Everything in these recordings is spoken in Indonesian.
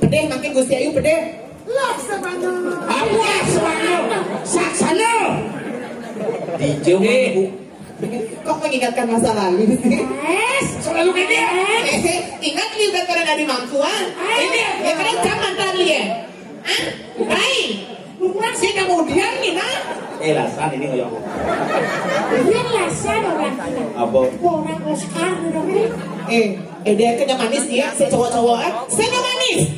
Pedeh makin Gusti Ayu pedeh. Laksamana. Laksamana. Saksana. Dijauh Bu. Kok mengingatkan masa lalu sih? Selalu kayak dia. Ingat nih udah karena dari mangkuan. Ini ya karena zaman tadi ya. Baik. Si kemudian kita. Lasan ini kayak aku. Iya lasan orang. Apa? Orang Oscar dong. Dia kena manis dia, si cowok-cowok. Saya manis.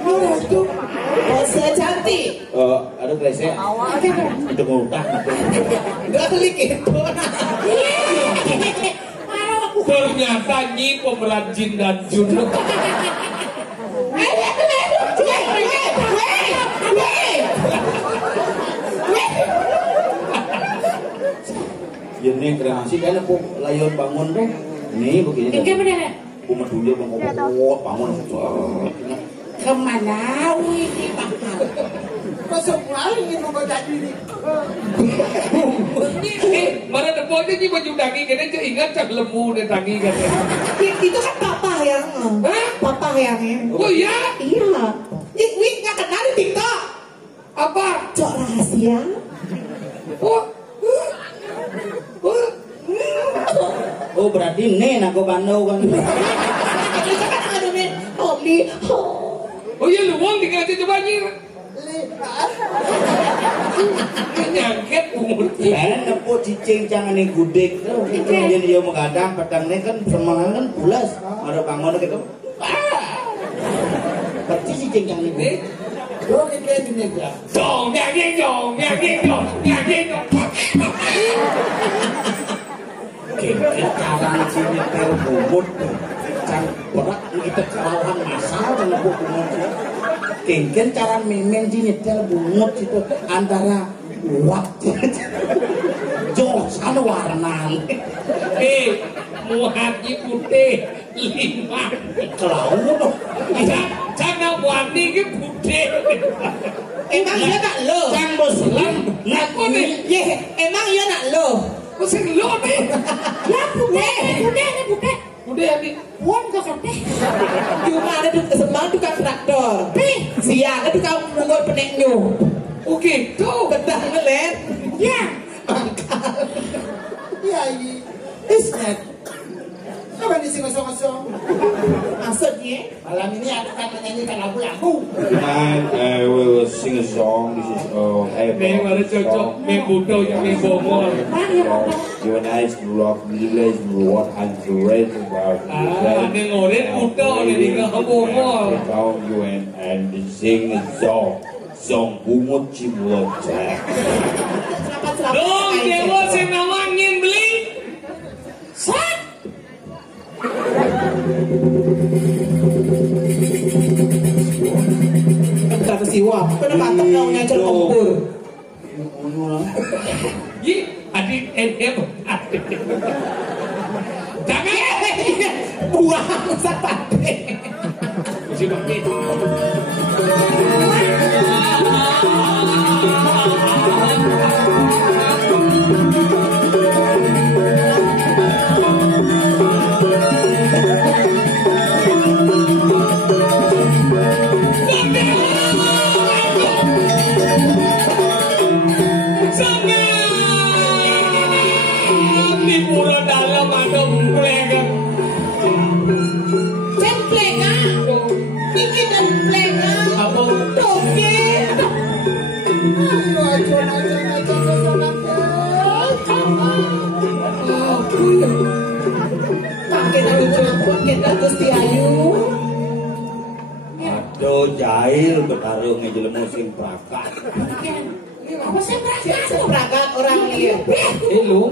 Oh, saya cantik. Aduh saya. Udah mau utang. Gak klik itu. Ternyata Nyi pemeran Jin dan Jun. Ya nih kremasi kan aku layon bangun deh. Nih begini. Oke bener. Aku medunya bangun. Kemana ini bakal? Masuk lagi ini mau jadi ini. Mana depannya Nyi baju daging kan aja ingat cak lembu deh daging kan. Itu kan papa yang. Papa yang. Oh iya? Iya. Wih nggak kenal di TikTok. Apa? Cok rahasia. Oh berarti nen aku bandau kan. Oh iya lu mau tinggal aja coba Nyi. Nyangket umur Kan nepo cicing jangan nih gudeg tuh. Kemudian dia mengadang pedangnya kan semangat kan bulas. Ada bangun gitu. Berarti cicing jangan nih gudeg. Dong, nyangket dong. Cara sini terbumut. Can berat kita kerawahan masal dengan bumut. Kengken cara memen sini terbumut itu antara waktu josan warna. Muhati putih 5. Kelaun. Jangan warni ke putih. Emang iya nak lo? Can bosan. Aku nih. Emang iya nak lo? Pusing lo nih. Ya putih. Udah nih. Wan kok kateh. Cuma ada sembang tukang traktor. Siang ada tukang menggol peneknya. Oke, tuh. Pedang ngelet. Ya. Iya iya. Isnet. Apa di sini kosong-kosong? Maksudnya malam ini aku akan menyanyikan lagu-lagu. And I will sing a song. This is Neng ada cocok, neng butuh yang neng bongol. You and I love village what I'm great about. Neng oren butuh, neng nggak bongol. About you and sing a song bungut cimut. Dong, dewa saya nawangin beli. Sat. Kata siwa, penempatan dong nyacor kompor. Yi, adik NM. Jangan. Buang sapate. Mesti pakai. Di pulau dalam ada emplengan. Cemplengan. Bikin cemplengan. Apa? Toge. Makin lucu makin Gusti Ayu. Aduh jahil bertarung aja lemu sing prakat. Apa sih berangkat? Seprakat orang lihat. Lu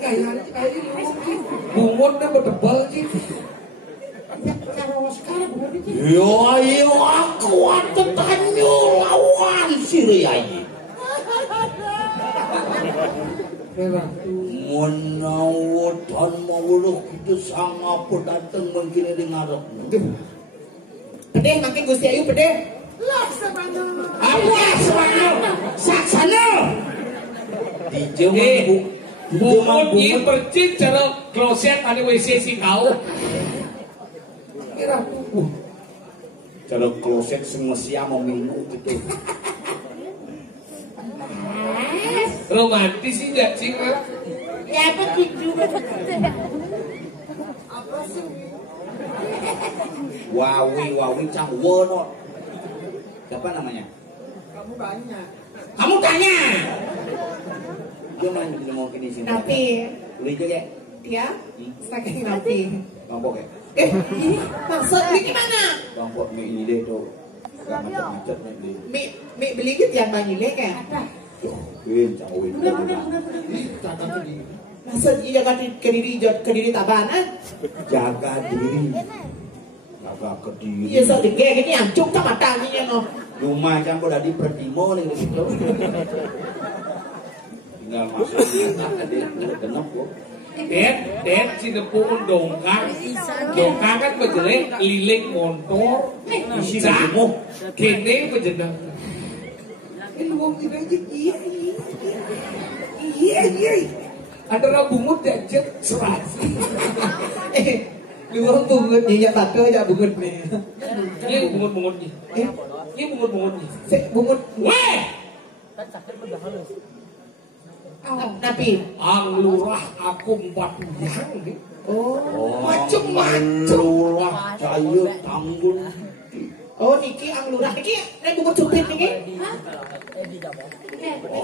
kayak bungutnya berdebal sih. Kalau sekarang begitu. Yo aku tanyo lawan siriyai. Menawadan mawuluh kita sangat datang mungkin di ngarep. Pedeh makin Gusti Ayu pedeh. Laksamana. Saksana. Dijauh Bungut ini percik cara kloset ada WC si kau. Kira Cara kloset semua mau minggu gitu. Romantis sih Jat sih mah. Ya begitu. Wawi cangwono. Siapa namanya? Kamu tanya. Dia main di mau kini sini. Napi. Beli juga. Dia saking napi. Bangkok ya. Ini maksud ini gimana? Bangkok mie ini deh tuh. Gak macet-macet nih. Mie beli gitu yang banyilek ya? Tuh, cangwin. Maksud iya kediri tabanan? Jaga diri. Jaga kediri. Iya so dege ini ancuk sama tanginya no. Rumah campur dari Perdimo nih gitu. Tinggal masuk tadi genep kok. Det sinepun dongkang kan bejelek lilik motor Isi Cak, gemuk. kene bejeneng Luang kita aja iya. ada rabungut jajet serasi Luang bungut ya batu ya bungut nih. ini bungut-bungutnya ini bungut-bungutnya Bungut weh napi. ang lurah aku 4 yang nih Oh. macem-macem Lurah cair tanggul. Oh niki ang lurah niki nek bungut supit niki.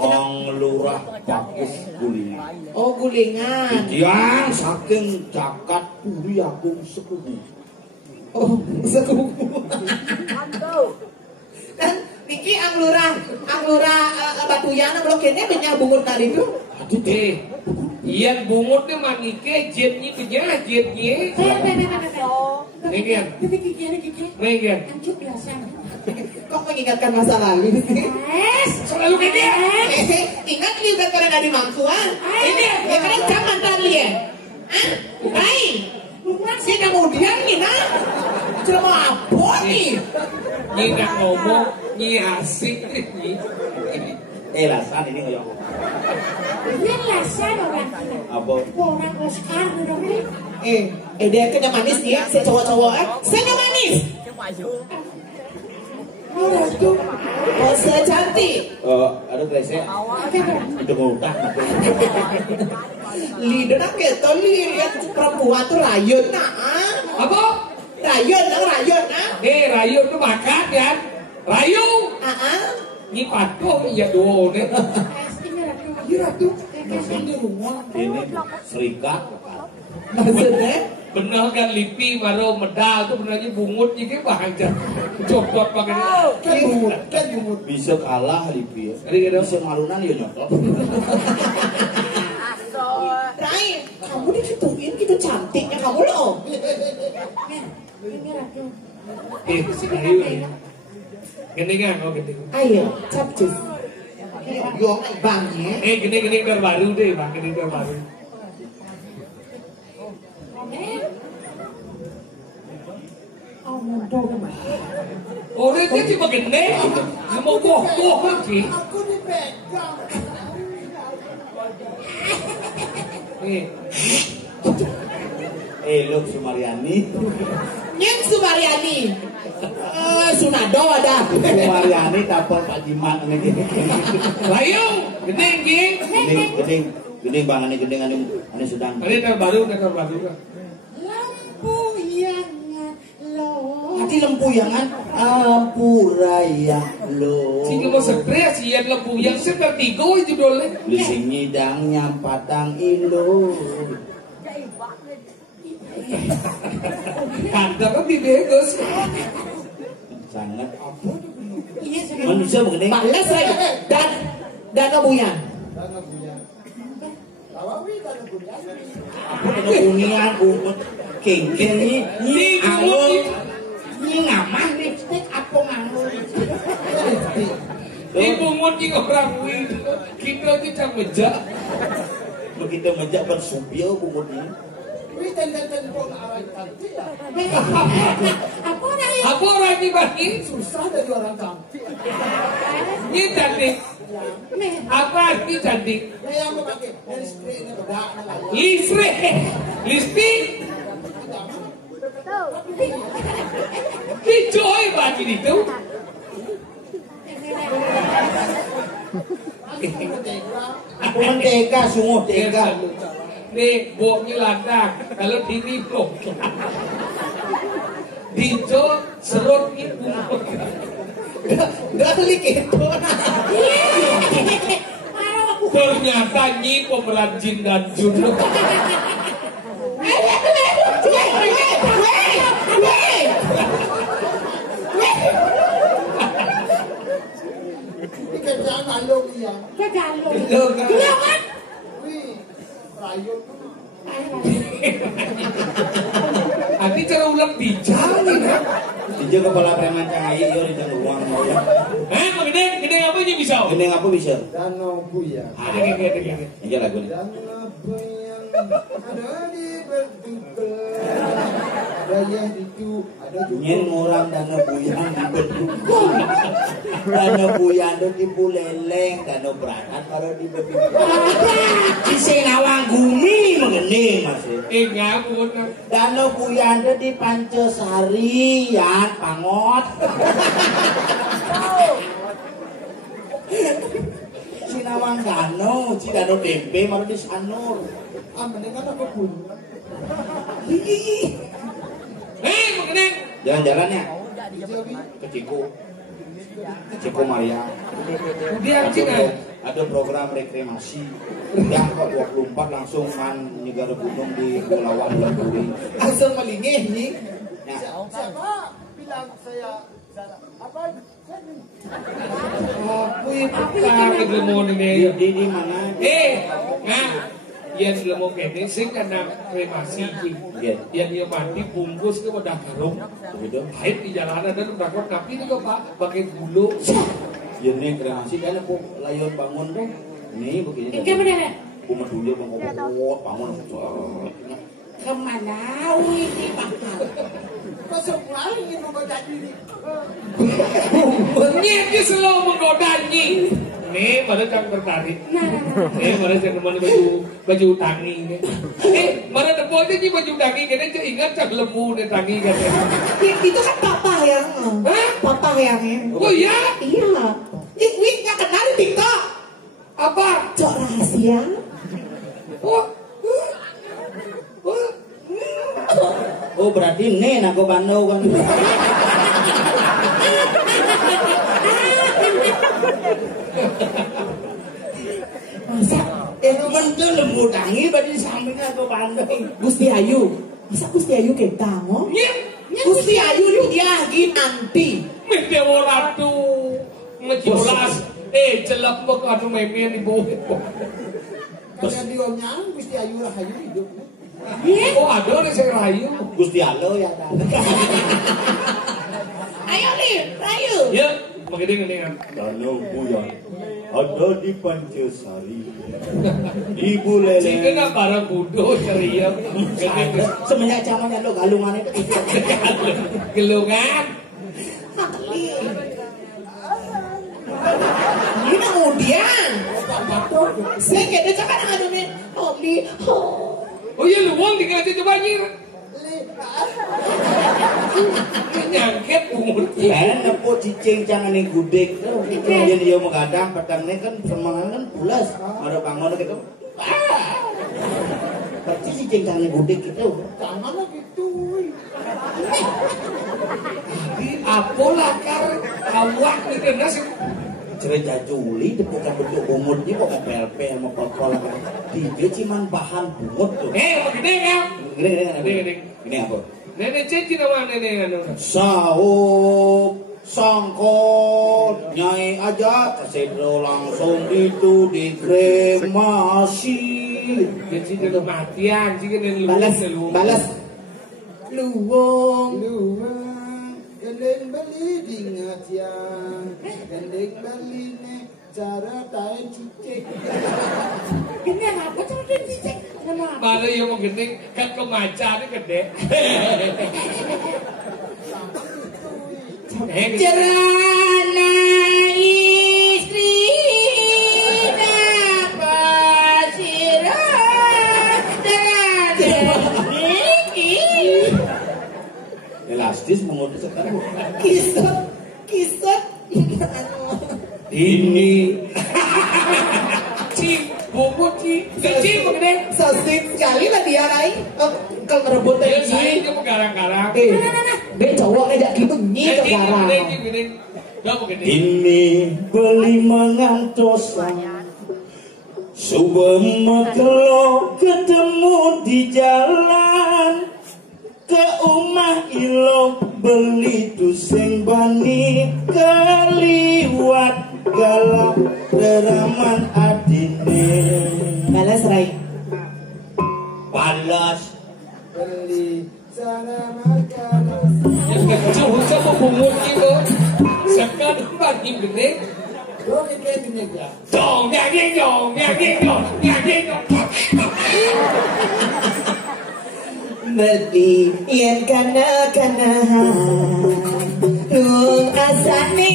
Ang lurah pakis gulingan. Oh gulingan. Yang saking jakat puri agung sekubu. Oh sekubu. Dan niki ang lurah Batuyana kalau kene banyak bungut tadi itu. Iyan bungutnya mangike jetnya jetnya Nengen Nengen Kok mengingatkan masa lalu? selalu gini Ingat liu kan karena dari mangkuan. Ini ya karena zaman tadi ya. Baik. Sih kemudian gina. Cuma apa nih? Nyi gak ngomong Nyi asik nih Lasan ini kayak Ini lasan orang kita. apa? Orang Oscar dong. Dia kena manis dia, saya cowok-cowok saya manis. Oh, saya cantik. Ada saya udah mau utang. Lidah keton lihat perempuan tuh rayun nah. apa? Rayun nah. Rayu itu makan ya Rayu Nyi patung iya doang nih Ini serikat. Maksudnya bener kan lipi baru medal tuh benernya bungut jadi bahagia copot pakai kan bungut. Bisa kalah Lipi. Bisa malunan ya nyotot. Rai, kamu dikituin gitu cantiknya kamu loh. si Rayu ini gendingan gending Ayo, capcus. Yo, bangnya. gending terbaru deh bang gending terbaru orang itu cuma gending mau boh sih Aku dipegang. Lu si Mariani. Nyem Sumaryani. Sunado ada. Si Mariani dapat Pak Jimat nih. Rayu gending gini Gedeng bang ane sedang. ini terbaru Lampu yang lo. Hati lempuyangan ampuraya lo. sih mau stres sian lembu yang sepertigo judulnya Lising nyidang nyampatang indo. kantor kan dibegos Sangat apa? Iya sudah. Manusia begini. Balas Rai. Dan kebuyan. Apa kena unian umut kengkeng ni angul ni ngamah lipstick apa ngangul di bungut di orang kita itu cang mejak begitu mejak bersubio bumutnya. apa orang ini bagi Susah dari orang cantik. ini cantik apa ini cantik Yang mau pakai listrik ini bedak. listrik Dicoy bagi itu. Aku mentega, sungguh tega. Nih, boknya landak. Kalau ini blok. Dico serut itu. Dalik itu. Ternyata Nyi pemeran jin dan jun. Ini kerjaan alung ya. Kenapa? Wih, rayun. Nanti cara ulang bijak nih. Dia kepala preman cahaya, dia di jangan uang mau ya. Gede apa aja bisa? Gini apa bisa? Danau buaya. Ada gede. Iya lagu nih. Danau buaya ada di berduka. Ada itu, ada juga. Nyen ngurang dana buyan di beduk. Dana buyan itu di buleleng, dana berakat kalau di beduk. Di Senawang Gumi mengening masih. Ngapun. Dana buyan itu di Pancasari, ya Pangot. Sinawang Dano, si Dano Tempe, malu di Sanur. Mendingan aku pun. Mengenang. Jalan-jalan ya Di Jawi. ke Ciko Maria. Dia Cina. Ada program rekreasi yang kok 24 langsung man negara gunung di Pulauan Lemburi. Asal melingih nih. Ya, Siapa bilang saya apa? Aku itu kaget lemon ini. di mana? Yang lemon ini sing karena kremasi Iya. yang dia mati bungkus ke wadah karung. Gitu. Haid di jalanan dan udah kok tapi ini kok Pak pakai bulu. Ya ini kremasi kan aku layon bangun tuh. Nih begini. Ini mana? Aku medulnya bangun. Kemana? Ini bakal. Masuk lagi ini menggoda diri. Nyet selalu menggodanyi. Nih, pada jangan tertarik. Pada jangan mana baju tangi. Mana deponya ni baju tangi. Kena ingat cak lembu ni tangi katanya. Itu kan papa yang. Papa yang. Oh ya? Iya. Wih, nggak kenal di TikTok. Apa? Cok rahasia. Oh berarti nih aku bandau kan. Masa? Teman tuh lembu tangi berarti sampingnya aku bandau. Gusti Ayu. Masa Gusti Ayu kita mau? Gusti Ayu dia lagi nanti. Dewa Ratu ngeciulas. Jelek bek anu memen ibu. Karena dia nyang, Gusti Ayu Rahayu hidup. Oh ada nih saya rayu. Gusti Alo ya kan. Ayo nih, Ayu. Ya, mengenai dengan. Danau Buyan ada di Pancasari. Ibu Lele. Jika para budo ceria. Semenjak zamannya lo galungan itu. Gelungan. Ini kemudian. Saya kira cakap dengan dunia. Holy. Oh iya lu uang tinggal aja coba nyir. Nyangket umur. Nepo cicing jangan nih gudeg. Kemudian dia mengadang petangnya kan semangat kan pulas. Ada bangun gitu. Percis cicing jangan nih gudeg gitu. Jangan lah gitu. Apa lakar awak gitu nasi. Cereja juli bukan bentuk bungut ini bukan pel-pel sama pol-pol. Dia cuman bahan bungut tuh. Begini kan? Ini apa? Nenek cincin nama nenek anu. Sahuk, sangkot, nyai aja kesedro langsung itu dikremasi. Jadi kematian, jika nenek Balas. Luwung, gendeng beli dingat ya, gendeng beli ne cara tahan cicik. Ini apa cara dia cicik? Malah yang mau gendeng kan kemaca ini gede. Cerana istri dapat sirah dengan Persis mengutus sekarang. Kisut. Ini. Bumbu Ci begini. Sosit sekali lah dia Rai. Kalau merebut Ya tadi. saya itu garang-garang. Dia cowok ngajak gitu nyi ke garang. Ini beli mengantosan Subem kalau ketemu di jalan ke omah ilo beli tusing bani keliwat galak deraman adine. Balas Rai. Balas Beli sana makan. Yang kecil sama bumbu gitu. Sekarang bagi gede. Lo kayak gini ya. Dong, nyang dong. Beli yen kana Lung asane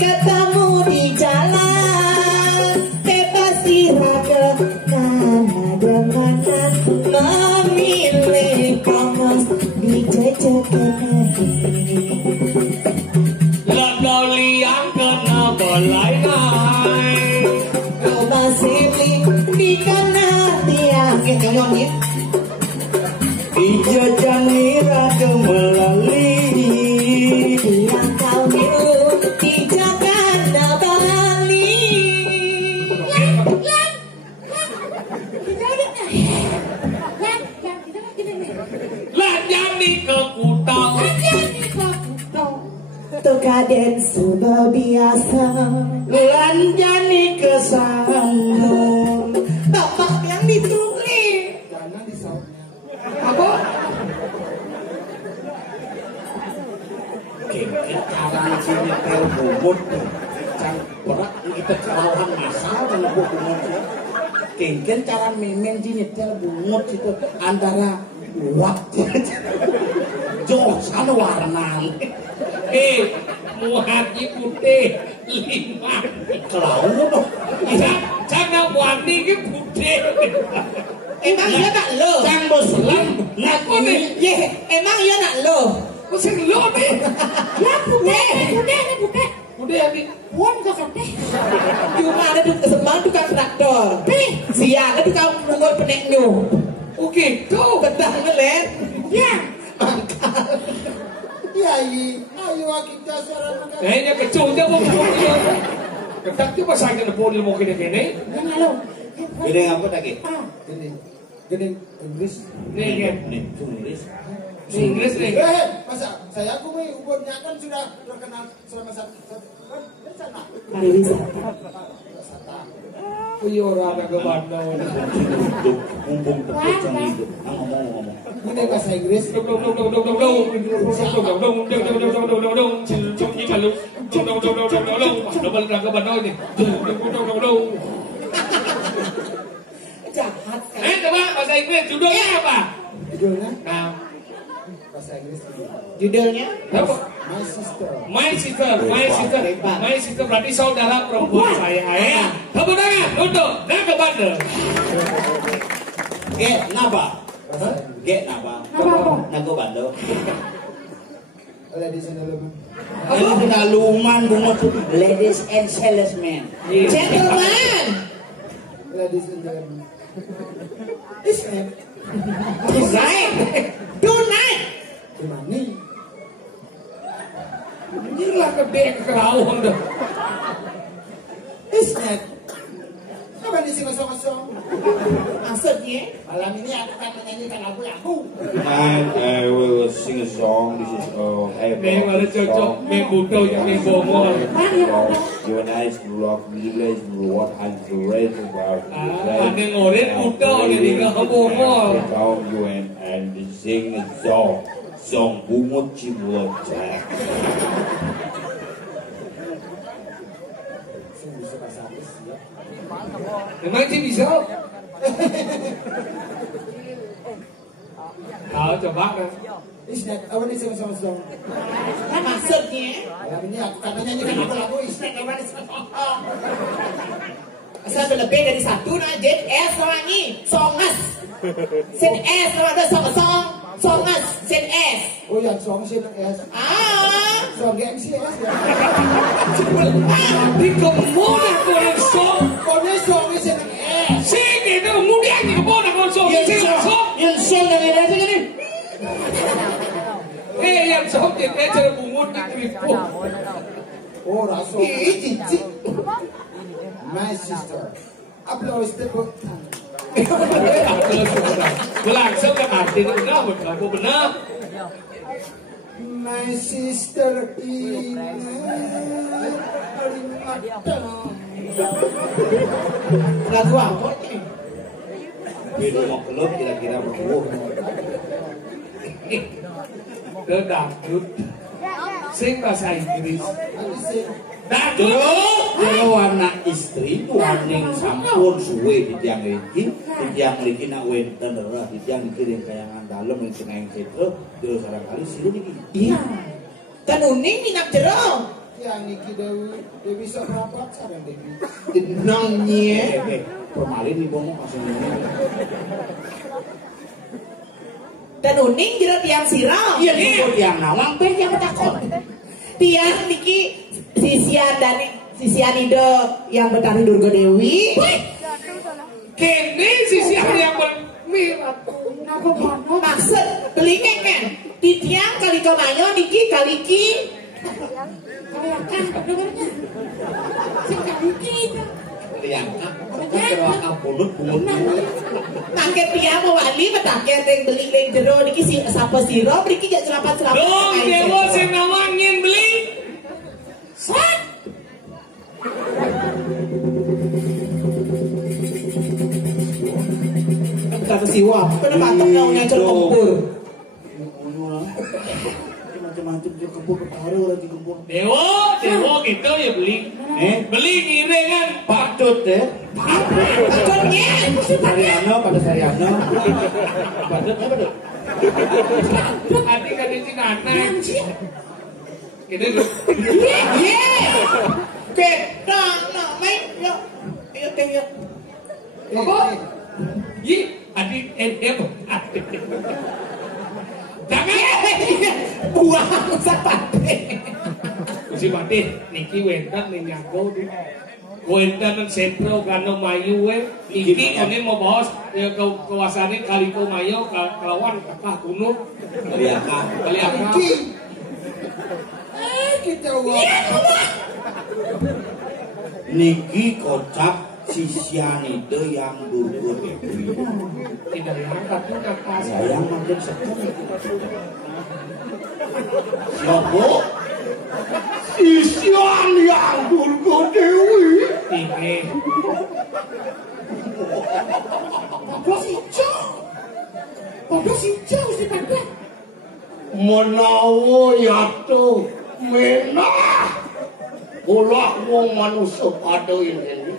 ketemu di jalan bebas iraga kana demana memilih promes di jajakan Loli yang kena belai. Kau masih di kana tiang ngomongnya Ijajan nira kemelali yang kau minum di Jakarta Bali. Lah jadi ke kutau. Tukaden sudah biasa Lanjani kesangun bapak yang ditulis Jangan disautnya. apa? Kengken karang sini tel bubut Can berat kita kelawan masal Can bubut Kengken cara memen sini tel bungut itu antara waktu Josan warna Muhati putih 5. Kelawan Jangan wani ke putih. Emang dia nak lo? Can boselan Apa nih? Ye, emang dia nak lo? Kok sing lo nih? Ya putih, putih. Udah nih. Puan kok kateh. Cuma ada sembang tukang traktor. Siang ada tukang nunggu peneknya. Oke, go. Betah ngelen. Ya. Ya ayo kita suara makan. Kayaknya kecilnya mau ngomong. Ketak tuh pas aja nepon mau kene-kene. Jangan lo. Gede ngapa lagi? Gede Inggris. Nih kan. Nih, tulis Inggris nih. Masa saya aku umurnya kan sudah terkenal selama satu sana. Pariwisata. Iya orang ke Bandung. Mumpung tepuk jam itu ngomong Ini bahasa Inggris. Jahat. Coba bahasa Inggris judulnya apa? Judulnya Nah, bahasa Inggris. Judulnya? apa? My sister. My sister berarti saudara perempuan saya ya. Tepuk tangan untuk Naga Bandel. Ge napa? Nago Bandung. Ladies and gentlemen. Ini daluman bungut ladies and salesmen. Gentleman. Ladies and gentlemen. Tonight. Gimana? Gila gede kerawang dah. Isnet. Apa nih sih kosong-kosong? Maksudnya? Malam ini aku akan menyanyikan lagu-lagu. And I will sing a song. This is Nih mana cocok main buto yang main bomol. Your nice vlog, village what I'm great about. Ini ngoret buto jadi nggak bomol. You and sing a song bungut cimlot. Memang sih bisa. Tahu coba kan. Isnet, apa nih sih kosong-kosong? Maksudnya? Malam ini aku akan menyanyikan lagu-lagu Isnet. Apa nih sih kosong-kosong? Asal lebih dari satu nah, J S sama ini, songas. Sin S sama ada song-song. Songes Sen S. Oh yang song sih es. Song MCS ya. Di kemana kau song? Kone song sih es. Sini, kemudian di kemana kau song? Yang song dari desa ini. Yang song kita cara bungut di keriput. Oh raso. Cici. My sister. Applause tepuk tangan. Langsung kan artinya benar. My sister in Lagu apa ini? Beda mau kelop kira-kira berbuah. Ke dangdut. Sing bahasa Inggris. Kalau anak istri warning sampun suwe di tiang lagi nak wenten lah di tiang kirim kayangan dalam yang seneng setro terus barangkali siru niki. Iya. Dan uning minap jero. Yang Niki Dewi sok rapat sareng Dewi. Nangnya. Permalin nih bomo kasih ini. Dan uning jero tiang sirau. Iya nih tiang nawang ben yang takon. Tiang niki Sisian Ido yang bertani Durga Dewi. Kene sisi yang bermirat. Maksud beli kan? Di tiang kali mayo niki kaliki. Kaliakan dengarnya. Sing kaliki. Tiang kan kapulut bungut. Mangke tiang mewali betake teng beli teng jero niki sapa sira mriki jak selapat-selapat. Dong dewa sing nawangin beli. Sat. Kata siwa, kena batok naungnya kempur. Macam-macam dia kempur perkara lagi kempur. Dewa gitu ya beli. Beli ngiringan Patut deh. Patutnya. Pada Sariano. Patut apa tuh? Adi kan di Cinana. Gitu tuh. Ye. Oke, nah, main yuk. Ayo teh yuk. Apa? Yi, adi adi. Jangan buang sapate. Kusi pati niki wentan ning nyago di. Wentan sentro gano mayu we. Iki ini mau bos ya kawasan Kaliko Mayo kelawan kakak kuno. Kali apa? Kita wah. Niki kocak Sisianide yang Durga Dewi. Tidak diangkat tuh kakak Sayang makin sekali. Siapa? Sisian yang Durga Dewi. Ini Padha sijau si padha. Menawa yato menah. Kula wong manusia pada ini.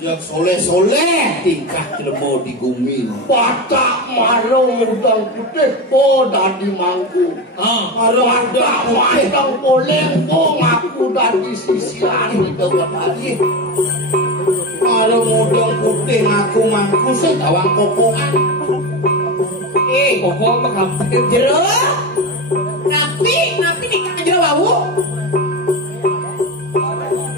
Yang soleh-soleh tingkah jelema di bumi. Batak marung udang putih po dadi mangku. Marung ada mandang polengko ngaku dadi sisian itu tadi. Marung udang putih ngaku mangku sedawang kokongan. pokok menghampir Jero. Napi nikah jero wau.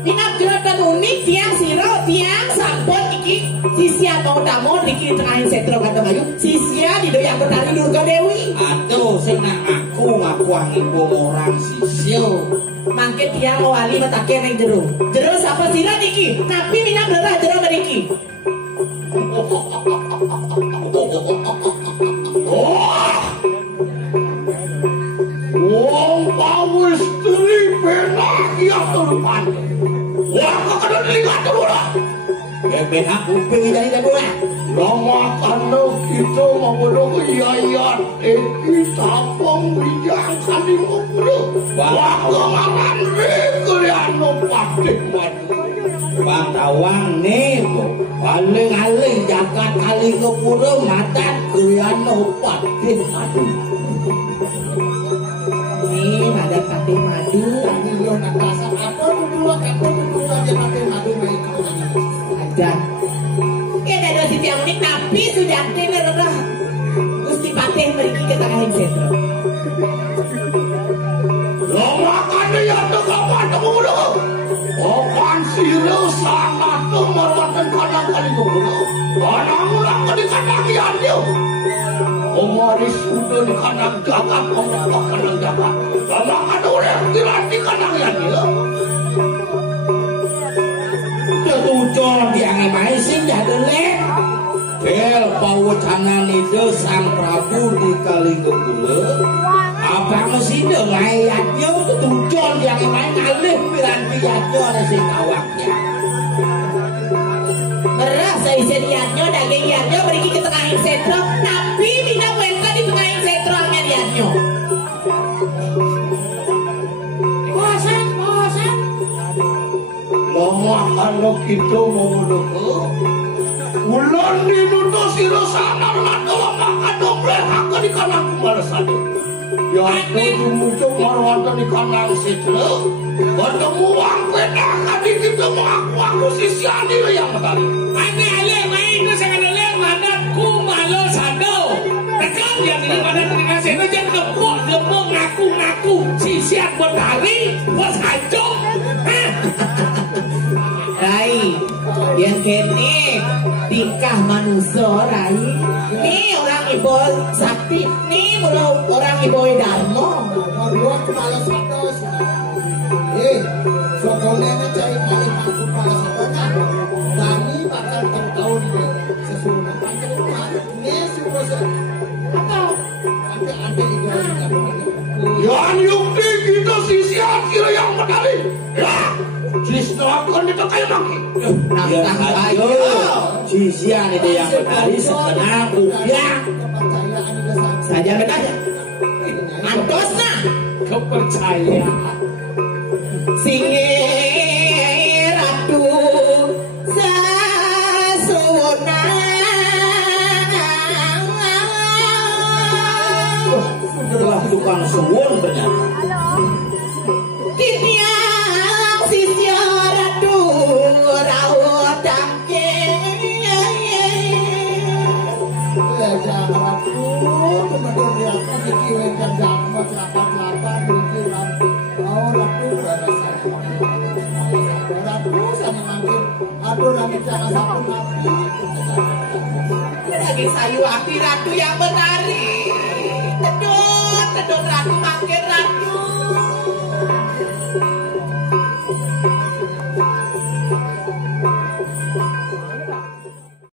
Minap jero dan unik tiang siro tiang sampun iki sisia mau tamu iki tengahin setro kata Bayu sisia di doyak bertani Durga Dewi. Aduh sing aku angin orang sisio. Mangke tiang wali metake nang jero. Jero sapa sira niki? Napi minap lerah jero mriki. Wong pawis tri penak ya turpan. Wah kok kena lihat ora. Ben aku pengen jadi dagura. Lama kanu kita ngono kiyayat iki sapong bijak kali ngono. Wah ngaman anu pasti mati. Bang Tawang nih, paling jagat kali kepuro mata kuyano pati madu. Nih ada pati madu. Tadi lo nak pasang apa berdua aja pakai madu baik. Ada. Ya ada dua sisi yang unik tapi sudah lerah. Gusti Patih mriki ke tangahin Silo sangat marwatan kadang-kadang kulo. Orang-orang kadang-kadang yanyo. Omaris udah di kandang jagat, omong kandang jagat. Bama ada orang di kandang yanyo. Ketujuan yang emai sing jadulek. Bel pawucanan itu Sang Prabu di Kalingkulo. Apa mesti ngayatnya ketujuan yang emai ngalih piran-pirannya ada sing awaknya. Beras isen yatnya daging yatnya pergi ke tengah setro, tapi tidak mereka di tengah setro angin yatnya. Bosan. Kalau kita mau menunggu, ulan dinutus siro sana lalu maka dobleh akan di kanan kembalasan. Ya itu muncul marwatan di kanan setro, ketemu uang benar kali kita mengaku sisiani yang tadi. Ale main itu sangat ale manatku malo sando. Tekan yang ini mana dengan saya jangan ngepuk ngepuk ngaku si siap bertari bos hancur. Rai, yang kene tingkah manusia Rai. Nih orang ibu sakti, nih orang ibu Darmo. Dua kepala satu sokonnya cari paling aku kepala satu Dani bakal tahun sesuatu ini si bos atau ada Yang yukti kita sisi akhir yang medali. Ya, Trisno akan ditekai lagi. Nangkang ayo, Sisian itu yang medali sekenal upiah. saja bedanya. Antosna, Kepercayaan. singe ratu sasuna. Setelah tukang suwun ternyata. Kitiang sisya ratu rawat tangke. jangan aku kemudian dia akan dikirimkan jamu kelapa dikirim ratu berasa ratu sana makin aduh nanti jangan satu nabi Lagi sayu api ratu yang menari. Tedot ratu makin ratu.